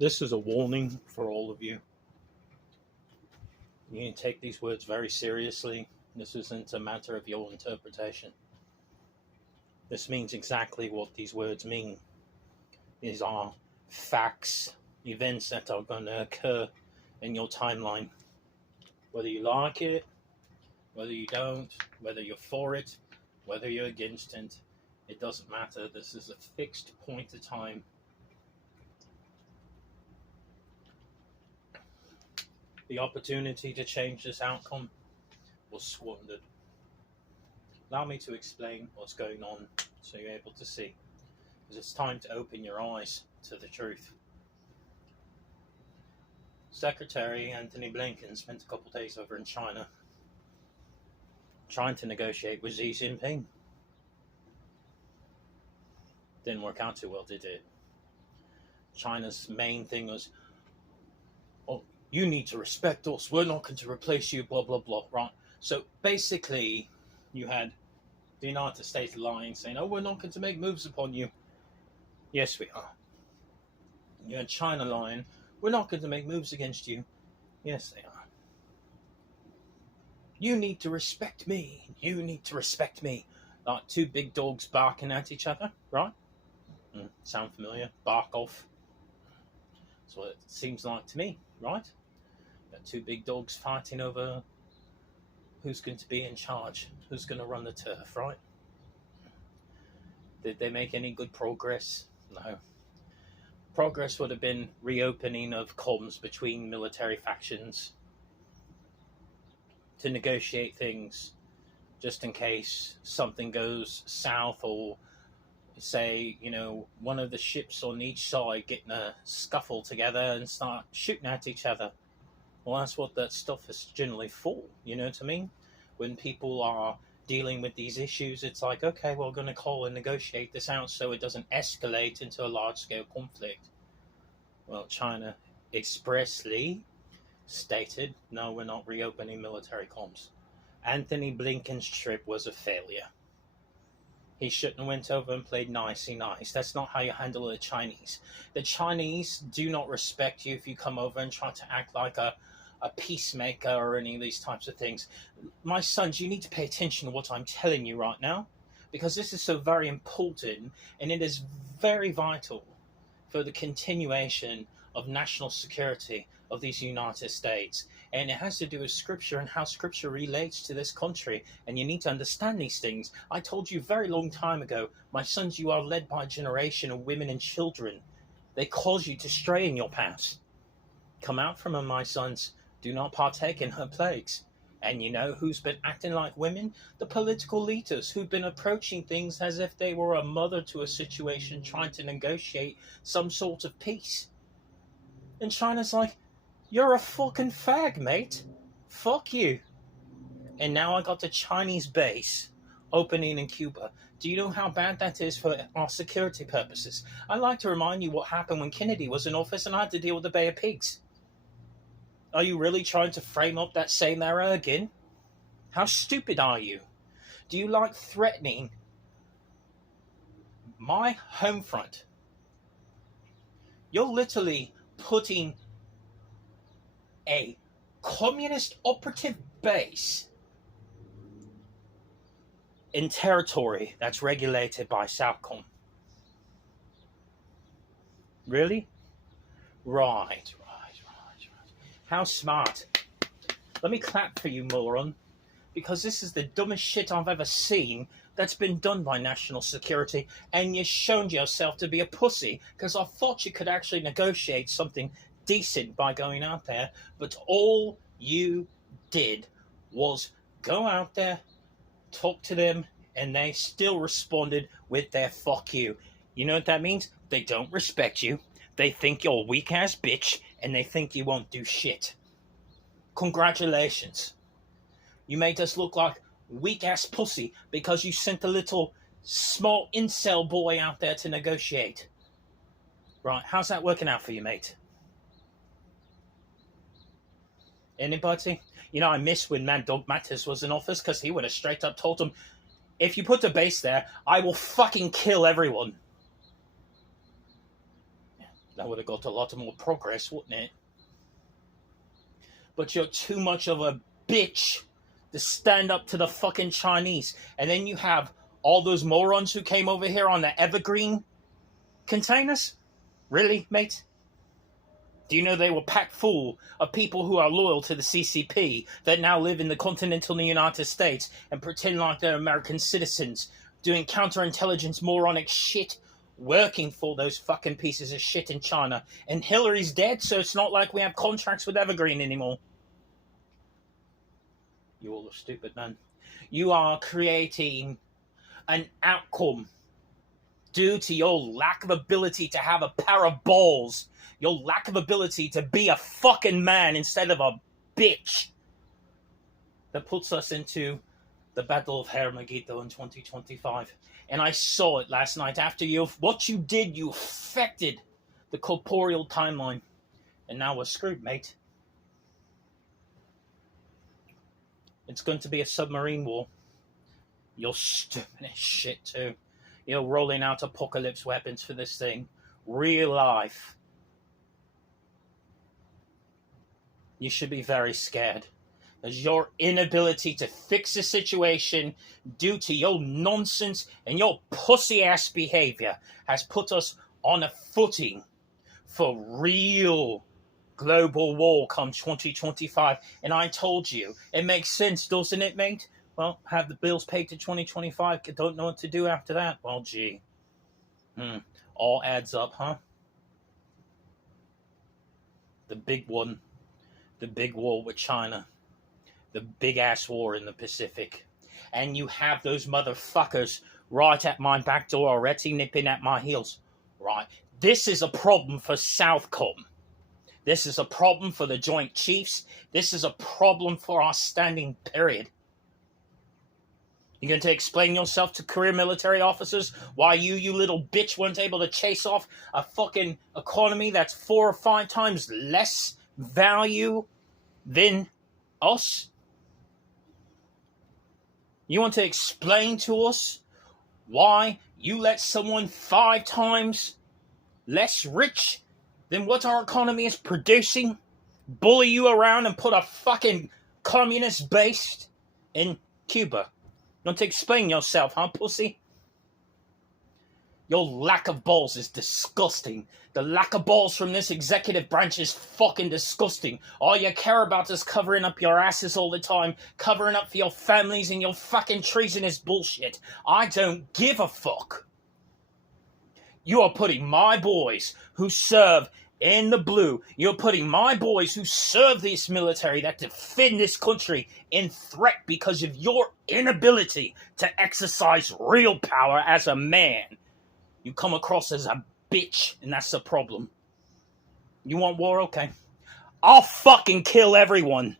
This is a warning for all of you. You need to take these words very seriously. This isn't a matter of your interpretation. This means exactly what these words mean. These are facts, events that are going to occur in your timeline. Whether you like it, whether you don't, whether you're for it, whether you're against it doesn't matter. This is a fixed point of time. The opportunity to change this outcome was squandered. Allow me to explain what's going on so you're able to see. Because it's time to open your eyes to the truth. Secretary Antony Blinken spent a couple of days over in China trying to negotiate with Xi Jinping. Didn't work out too well, did it? China's main thing was, oh, you need to respect us, we're not going to replace you, blah, blah, blah, right? So basically, you had the United States lying, saying, oh, we're not going to make moves upon you. Yes, we are. You had China lying, we're not going to make moves against you. Yes, they are. You need to respect me. You need to respect me. Like two big dogs barking at each other, right? Sound familiar? Bark off. That's what it seems like to me, right? Got two big dogs fighting over who's going to be in charge, who's going to run the turf, right? Did they make any good progress? No. Progress would have been reopening of comms between military factions to negotiate things just in case something goes south, or say, one of the ships on each side getting a scuffle together and start shooting at each other. Well, that's what that stuff is generally for, you know what I mean? When people are dealing with these issues, it's like, okay, well, we're going to call and negotiate this out so it doesn't escalate into a large-scale conflict. Well, China expressly stated, no, we're not reopening military comms. Antony Blinken's trip was a failure. He shouldn't have went over and played nicey nice. That's not how you handle the Chinese. The Chinese do not respect you if you come over and try to act like a peacemaker or any of these types of things. My sons, you need to pay attention to what I'm telling you right now, because this is so very important, and it is very vital for the continuation of national security of these United States. And it has to do with Scripture and how Scripture relates to this country. And you need to understand these things. I told you a very long time ago, my sons, you are led by a generation of women and children. They cause you to stray in your paths. Come out from them, my sons. Do not partake in her plagues. And you know who's been acting like women? The political leaders who've been approaching things as if they were a mother to a situation, trying to negotiate some sort of peace. And China's like, you're a fucking fag, mate. Fuck you. And now I got the Chinese base opening in Cuba. Do you know how bad that is for our security purposes? I'd like to remind you what happened when Kennedy was in office and I had to deal with the Bay of Pigs. Are you really trying to frame up that same era again? How stupid are you? Do you like threatening my home front? You're literally putting a communist operative base in territory that's regulated by Southcom. Really? Right. How smart. Let me clap for you, moron, because this is the dumbest shit I've ever seen that's been done by national security, and you've shown yourself to be a pussy, because I thought you could actually negotiate something decent by going out there, but all you did was go out there, talk to them, and they still responded with their fuck you. You know what that means? They don't respect you. They think you're a weak-ass bitch, and they think you won't do shit. Congratulations. You made us look like weak-ass pussy because you sent a little small incel boy out there to negotiate. Right, how's that working out for you, mate? Anybody? I miss when Mad Dog Matters was in office, because he would have straight up told him, if you put a base there, I will fucking kill everyone. That would have got a lot more progress, wouldn't it? But you're too much of a bitch to stand up to the fucking Chinese. And then you have all those morons who came over here on the Evergreen containers. Really, mate? Do you know they were packed full of people who are loyal to the CCP that now live in the continental United States and pretend like they're American citizens, doing counterintelligence moronic shit, working for those fucking pieces of shit in China? And Hillary's dead, so it's not like we have contracts with Evergreen anymore. You all are stupid, man. You are creating an outcome due to your lack of ability to have a pair of balls, your lack of ability to be a fucking man instead of a bitch, that puts us into the Battle of Hermogeddon in 2025. And I saw it last night. After what you did, you affected the corporeal timeline. And now we're screwed, mate. It's going to be a submarine war. You're stupid as shit too. You're rolling out apocalypse weapons for this thing. Real life. You should be very scared. As your inability to fix the situation due to your nonsense and your pussy-ass behavior has put us on a footing for real global war come 2025. And I told you, it makes sense, doesn't it, mate? Well, have the bills paid to 2025, don't know what to do after that. Well, gee. All adds up, huh? The big one. The big war with China. The big-ass war in the Pacific. And you have those motherfuckers right at my back door already nipping at my heels. Right. This is a problem for Southcom. This is a problem for the Joint Chiefs. This is a problem for our standing period. You're going to explain yourself to career military officers why you little bitch, weren't able to chase off a fucking economy that's 4 or 5 times less value than us? You want to explain to us why you let someone 5 times less rich than what our economy is producing bully you around and put a fucking communist base in Cuba? You want to explain yourself, huh, pussy? Your lack of balls is disgusting. The lack of balls from this executive branch is fucking disgusting. All you care about is covering up your asses all the time, covering up for your families and your fucking treasonous bullshit. I don't give a fuck. You are putting my boys who serve in the blue, you're putting my boys who serve this military that defend this country in threat because of your inability to exercise real power as a man. You come across as a bitch, and that's the problem. You want war? Okay. I'll fucking kill everyone.